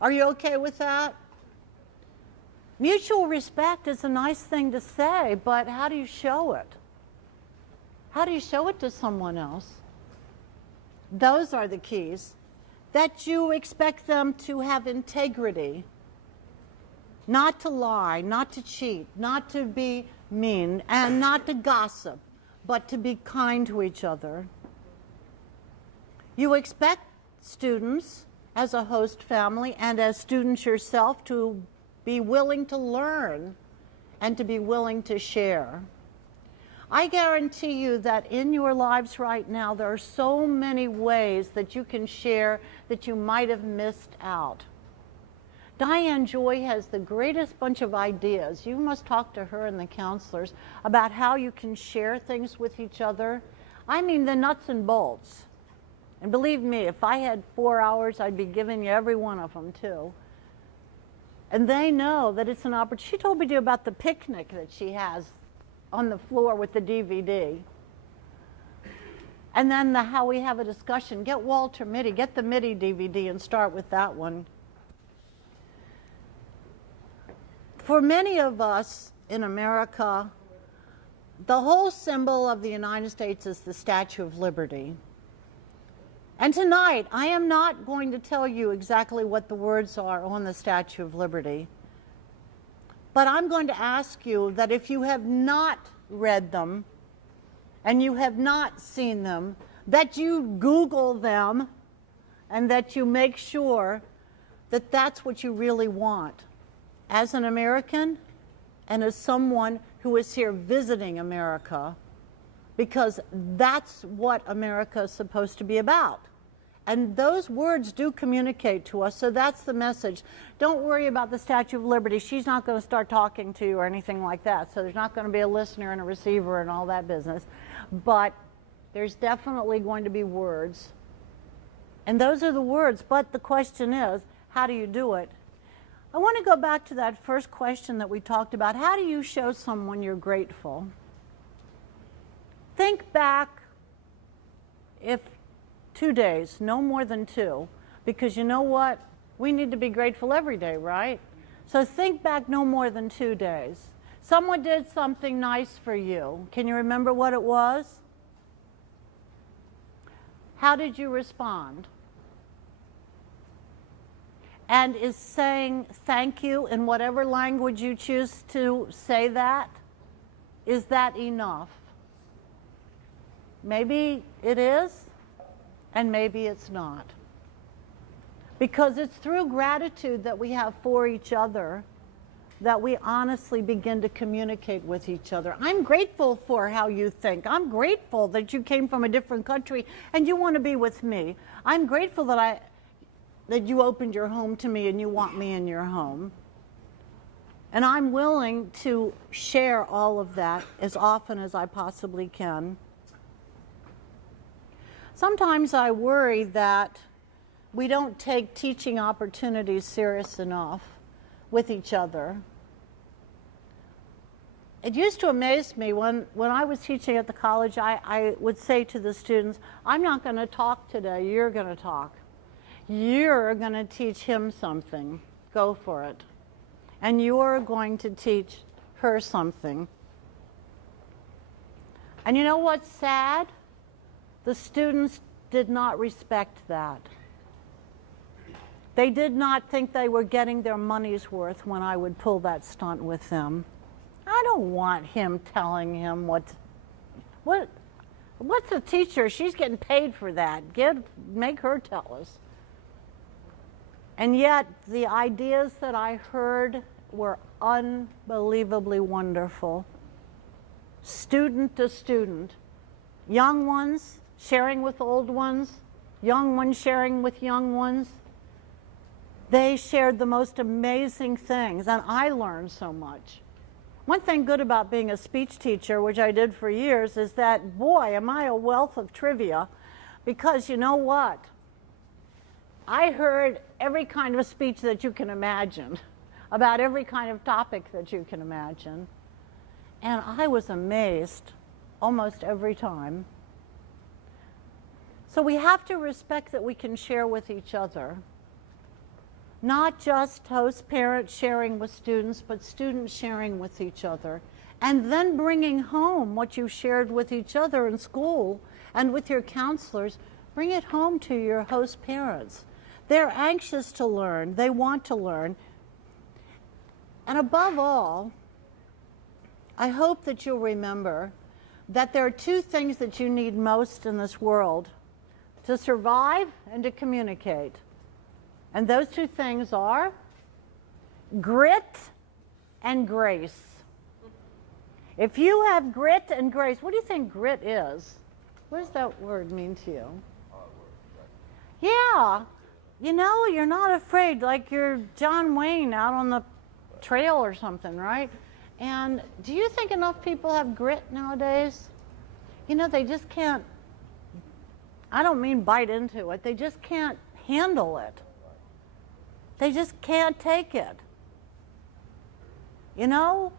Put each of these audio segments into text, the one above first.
Are you okay with that? Mutual respect is a nice thing to say, but how do you show it? How do you show it to someone else? Those are the keys. That you expect them to have integrity, not to lie, not to cheat, not to be mean, and not to gossip, but to be kind to each other. You expect students, as a host family and as students yourself, to be willing to learn and to be willing to share. I guarantee you that in your lives right now, there are so many ways that you can share that you might have missed out. Diane Joy has the greatest bunch of ideas. You must talk to her and the counselors about how you can share things with each other. I mean the nuts and bolts. And believe me, if I had 4 hours, I'd be giving you every one of them too. And they know that it's an opportunity. She told me about the picnic that she has on the floor with the DVD. And then how we have a discussion. Get Walter Mitty, get the Mitty DVD and start with that one. For many of us in America, the whole symbol of the United States is the Statue of Liberty. And tonight, I am not going to tell you exactly what the words are on the Statue of Liberty. But I'm going to ask you that if you have not read them and you have not seen them, that you Google them and that you make sure that that's what you really want as an American and as someone who is here visiting America, because that's what America is supposed to be about. And those words do communicate to us, so that's the message. Don't worry about the Statue of Liberty. She's not going to start talking to you or anything like that, so there's not going to be a listener and a receiver and all that business. But there's definitely going to be words. And those are the words, but the question is, how do you do it? I want to go back to that first question that we talked about. How do you show someone you're grateful? Think back if 2 days, no more than 2, because you know what? We need to be grateful every day, right? So think back no more than 2 days. Someone did something nice for you. Can you remember what it was? How did you respond? And is saying thank you in whatever language you choose to say that, is that enough? Maybe it is. And maybe it's not. Because it's through gratitude that we have for each other that we honestly begin to communicate with each other. I'm grateful for how you think. I'm grateful that you came from a different country and you want to be with me. I'm grateful that you opened your home to me and you want me in your home. And I'm willing to share all of that as often as I possibly can. Sometimes I worry that we don't take teaching opportunities serious enough with each other. It used to amaze me when I was teaching at the college, I would say to the students, I'm not going to talk today, you're going to talk. You're going to teach him something, go for it. And you're going to teach her something. And you know what's sad? The students did not respect that. They did not think they were getting their money's worth when I would pull that stunt with them. I don't want him telling him what's a teacher? She's getting paid for that. Make her tell us. And yet the ideas that I heard were unbelievably wonderful. Student to student. Young ones sharing with old ones, young ones sharing with young ones. They shared the most amazing things, and I learned so much. One thing good about being a speech teacher, which I did for years, is that, boy, am I a wealth of trivia, because you know what? I heard every kind of speech that you can imagine, about every kind of topic that you can imagine, and I was amazed almost every time. So we have to respect that we can share with each other. Not just host parents sharing with students, but students sharing with each other. And then bringing home what you shared with each other in school and with your counselors, bring it home to your host parents. They're anxious to learn. They want to learn. And above all, I hope that you'll remember that there are two things that you need most in this world: to survive and to communicate. And those two things are grit and grace. If you have grit and grace, what do you think grit is? What does that word mean to you? Yeah, you know, you're not afraid, like you're John Wayne out on the trail or something, right? And do you think enough people have grit nowadays? You know, they just can't, I don't mean bite into it, they just can't handle it. They just can't take it. You know,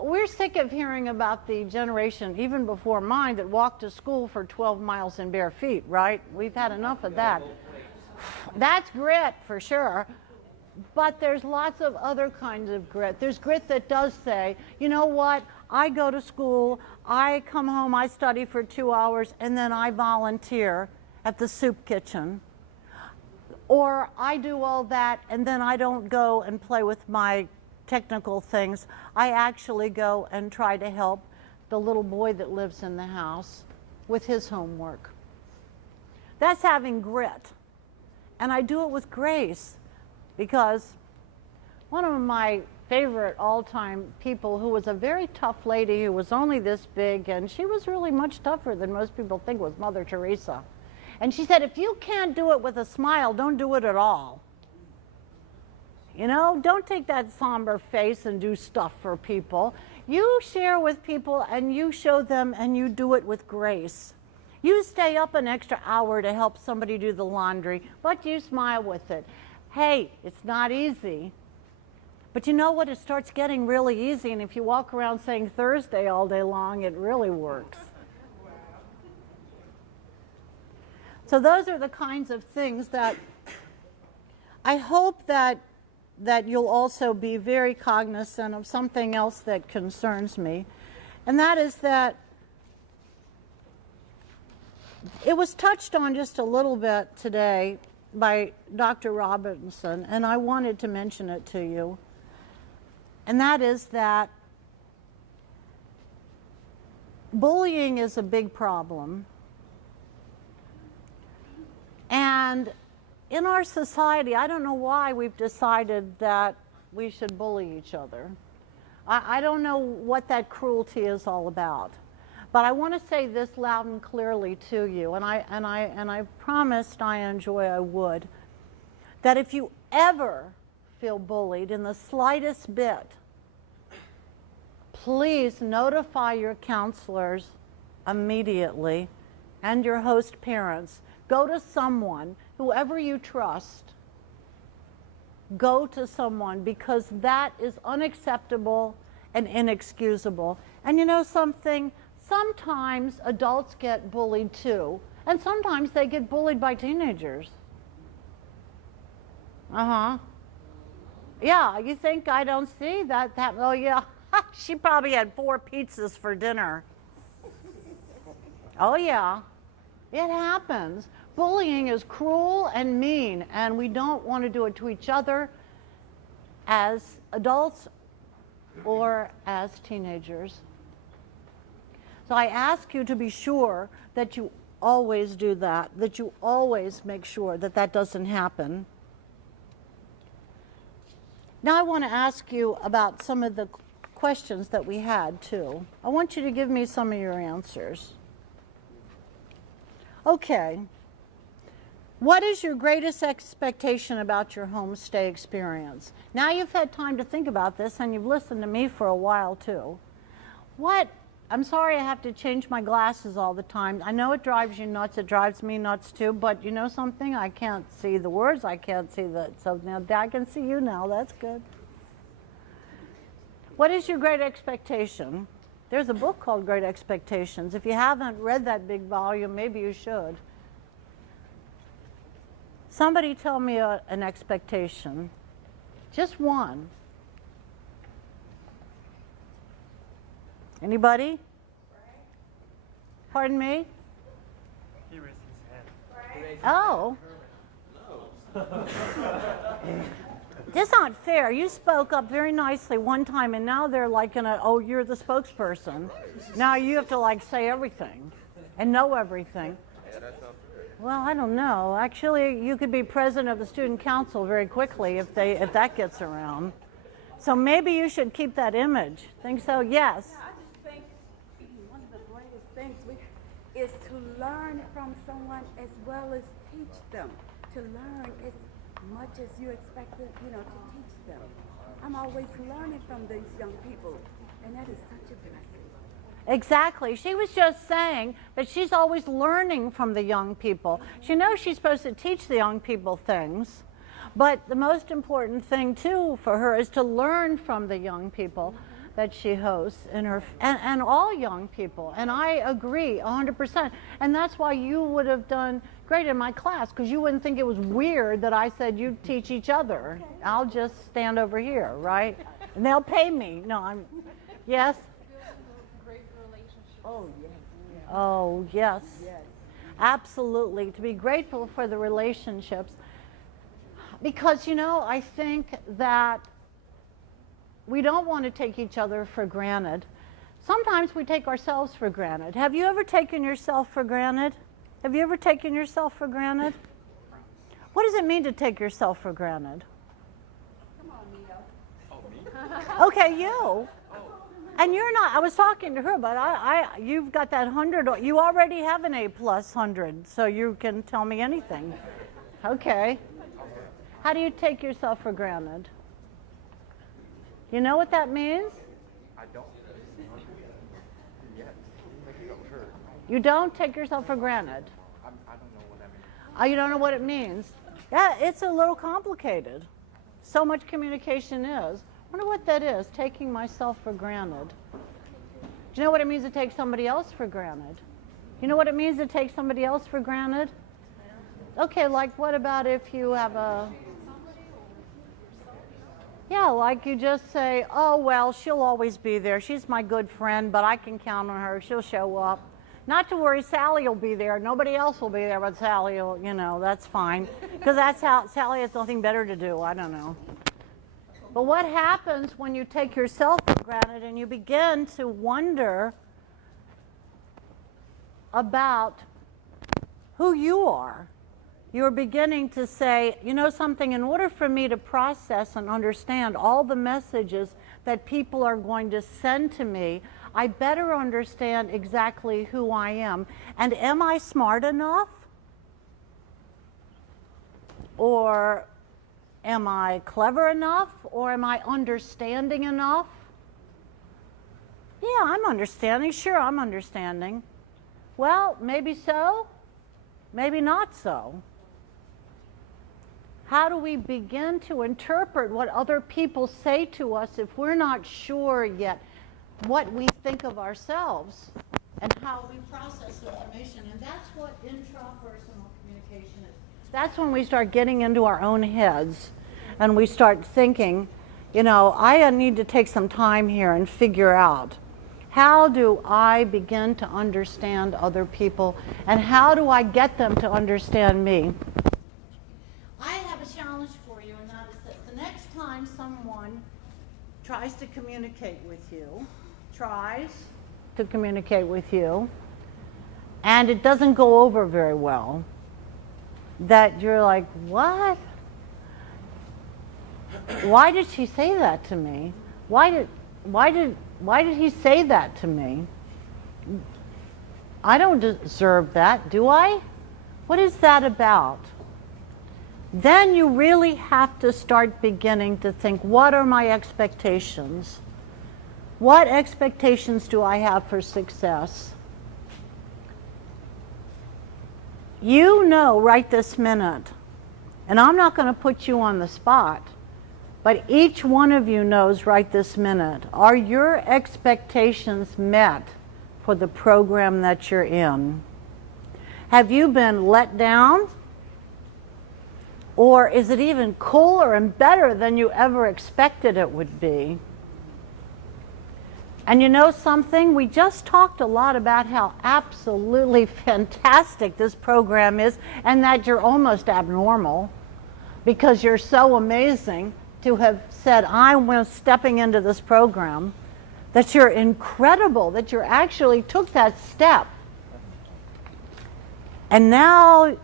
we're sick of hearing about the generation, even before mine, that walked to school for 12 miles in bare feet, right? We've had enough of that. That's grit for sure. But there's lots of other kinds of grit. There's grit that does say, you know what, I go to school, I come home, I study for 2 hours, and then I volunteer at the soup kitchen. Or I do all that, and then I don't go and play with my technical things. I actually go and try to help the little boy that lives in the house with his homework. That's having grit. And I do it with grace, because one of my favorite all-time people, who was a very tough lady who was only this big, and she was really much tougher than most people think, was Mother Teresa. And she said, if you can't do it with a smile, don't do it at all. You know, don't take that somber face and do stuff for people. You share with people and you show them, and you do it with grace. You stay up an extra hour to help somebody do the laundry, but you smile with it. Hey, it's not easy. But you know what? It starts getting really easy, and if you walk around saying Thursday all day long, it really works. So those are the kinds of things that I hope that you'll also be very cognizant of. Something else that concerns me, and that is that it was touched on just a little bit today by Dr. Robinson, and I wanted to mention it to you, and that is that bullying is a big problem. And in our society, I don't know why we've decided that we should bully each other. I don't know what that cruelty is all about. But I want to say this loud and clearly to you, and I promised Diane Joy I would, that if you ever feel bullied in the slightest bit, please notify your counselors immediately and your host parents. Go to someone, whoever you trust. Go to someone, because that is unacceptable and inexcusable. And you know something? Sometimes adults get bullied too, and sometimes they get bullied by teenagers. Yeah, you think I don't see that? Oh yeah, she probably had 4 pizzas for dinner. Oh yeah, it happens. Bullying is cruel and mean, and we don't want to do it to each other as adults or as teenagers. So I ask you to be sure that you always do that you always make sure that that doesn't happen. Now I want to ask you about some of the questions that we had too. I want you to give me some of your answers. Okay. What is your greatest expectation about your homestay experience? Now you've had time to think about this, and you've listened to me for a while too. I'm sorry I have to change my glasses all the time. I know it drives you nuts. It drives me nuts too. But you know something? I can't see the words. I can't see so now I can see you now. That's good. What is your great expectation? There's a book called Great Expectations. If you haven't read that big volume, maybe you should. Somebody tell me an expectation. Just one. Anybody? Pardon me? He raised his hand. Oh. That's not fair. You spoke up very nicely one time, and now they're like oh, you're the spokesperson. Now you have to like say everything and know everything. Yeah, that's not fair. Well, I don't know. Actually, you could be president of the student council very quickly if that gets around. So maybe you should keep that image. Think so? Yes. I just think one of the greatest things is to learn from someone as well as teach them. To learn as much as you expect to teach them. I'm always learning from these young people, and that is such a blessing. Exactly. She was just saying that she's always learning from the young people. She knows she's supposed to teach the young people things, but the most important thing too for her is to learn from the young people that she hosts and all young people. And I agree 100%. And that's why you would have done great in my class, because you wouldn't think it was weird that I said you teach each other. I'll just stand over here, right? And they'll pay me. No, yes? Great relationships. Oh, yes. Oh, yes. Yes. Absolutely. To be grateful for the relationships. Because, I think that we don't want to take each other for granted. Sometimes we take ourselves for granted. Have you ever taken yourself for granted? Have you ever taken yourself for granted? What does it mean to take yourself for granted? Come on, Neo. Oh, me? Okay, you. And you're not, I was talking to her, but you've got that 100, you already have an A+ 100, so you can tell me anything. Okay. How do you take yourself for granted? You know what that means? I don't. Yet. Sure. You don't take yourself for granted. I don't know what that means. Oh, you don't know what it means? Yeah, it's a little complicated. So much communication is. I wonder what that is, taking myself for granted. Do you know what it means to take somebody else for granted? You know what it means to take somebody else for granted? Okay, like what about if you have yeah, like you just say, oh, well, she'll always be there. She's my good friend, but I can count on her. She'll show up. Not to worry, Sally will be there. Nobody else will be there, but Sally will, that's fine. Because that's how Sally has nothing better to do. I don't know. But what happens when you take yourself for granted and you begin to wonder about who you are? You're beginning to say, something, in order for me to process and understand all the messages that people are going to send to me, I better understand exactly who I am. And am I smart enough? Or am I clever enough? Or am I understanding enough? Yeah, I'm understanding. Sure, I'm understanding. Well, maybe so, maybe not so. How do we begin to interpret what other people say to us if we're not sure yet what we think of ourselves and how we process information? And that's what intrapersonal communication is. That's when we start getting into our own heads and we start thinking, I need to take some time here and figure out, how do I begin to understand other people and how do I get them to understand me? I have a challenge for you, and that is that the next time someone tries to communicate with you, and it doesn't go over very well, that you're like, what? Why did she say that to me? Why did he say that to me? I don't deserve that, do I? What is that about? Then you really have to start beginning to think, what are my expectations? What expectations do I have for success? You know right this minute, and I'm not going to put you on the spot, but each one of you knows right this minute, are your expectations met for the program that you're in? Have you been let down? Or is it even cooler and better than you ever expected it would be? And you know something? We just talked a lot about how absolutely fantastic this program is and that you're almost abnormal because you're so amazing to have said, I'm stepping into this program, that you're incredible, that you actually took that step. And now,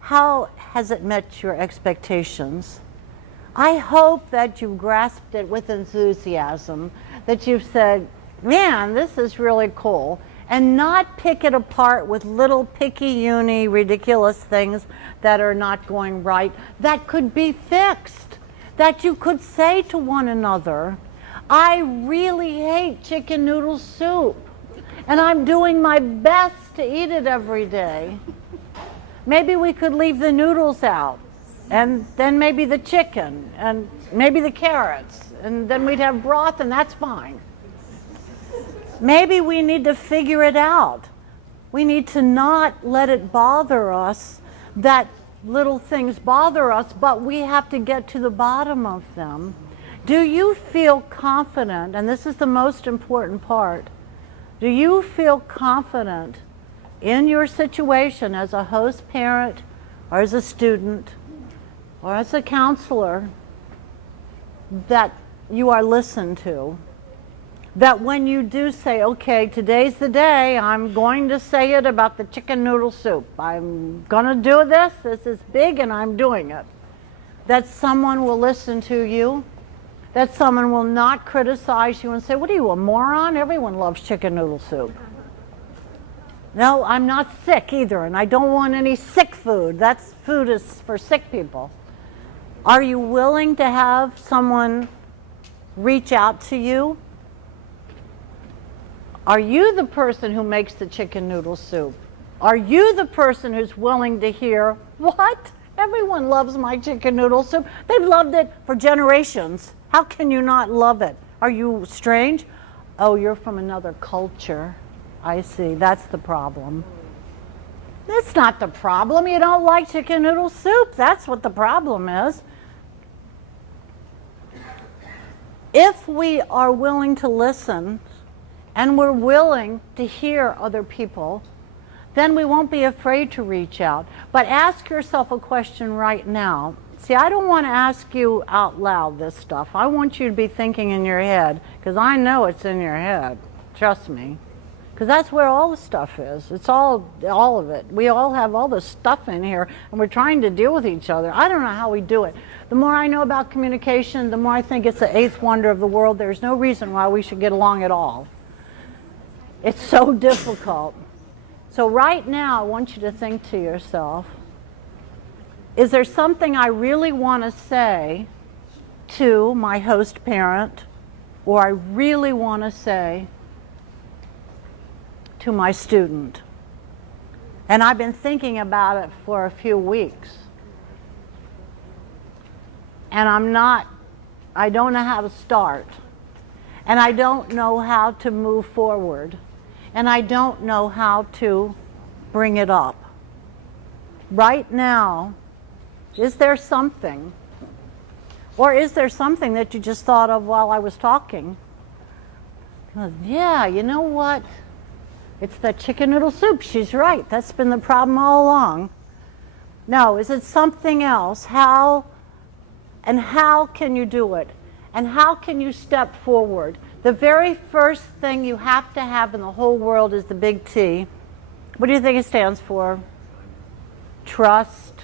how has it met your expectations? I hope that you've grasped it with enthusiasm, that you've said, man, this is really cool, and not pick it apart with little picky-uni, ridiculous things that are not going right, that could be fixed, that you could say to one another, I really hate chicken noodle soup, and I'm doing my best to eat it every day. Maybe we could leave the noodles out, and then maybe the chicken, and maybe the carrots, and then we'd have broth, and that's fine. Maybe we need to figure it out. We need to not let it bother us, that little things bother us, but we have to get to the bottom of them. Do you feel confident, and this is the most important part, do you feel confident in your situation as a host parent or as a student or as a counselor that you are listened to? That when you do say, okay, today's the day, I'm going to say it about the chicken noodle soup. I'm going to do this is big and I'm doing it. That someone will listen to you. That someone will not criticize you and say, what are you, a moron? Everyone loves chicken noodle soup. No, I'm not sick either, and I don't want any sick food. That's food is for sick people. Are you willing to have someone reach out to you? Are you the person who makes the chicken noodle soup? Are you the person who's willing to hear, what? Everyone loves my chicken noodle soup. They've loved it for generations. How can you not love it? Are you strange? Oh, you're from another culture. I see, that's the problem. That's not the problem. You don't like chicken noodle soup. That's what the problem is. If we are willing to listen and we're willing to hear other people, then we won't be afraid to reach out. But ask yourself a question right now. See, I don't want to ask you out loud this stuff. I want you to be thinking in your head, because I know it's in your head. Trust me. Because that's where all the stuff is. It's all of it. We all have all this stuff in here, and we're trying to deal with each other. I don't know how we do it. The more I know about communication, the more I think it's the eighth wonder of the world. There's no reason why we should get along at all. It's so difficult. So right now, I want you to think to yourself, is there something I really want to say to my host parent, or I really want to say to my student? And I've been thinking about it for a few weeks. And I don't know how to start. And I don't know how to move forward. And I don't know how to bring it up. Right now, is there something? Or is there something that you just thought of while I was talking? Yeah, you know what? It's that chicken noodle soup. She's right. That's been the problem all along. No, is it something else? How can you do it? And how can you step forward? The very first thing you have to have in the whole world is the big T. What do you think it stands for? Trust.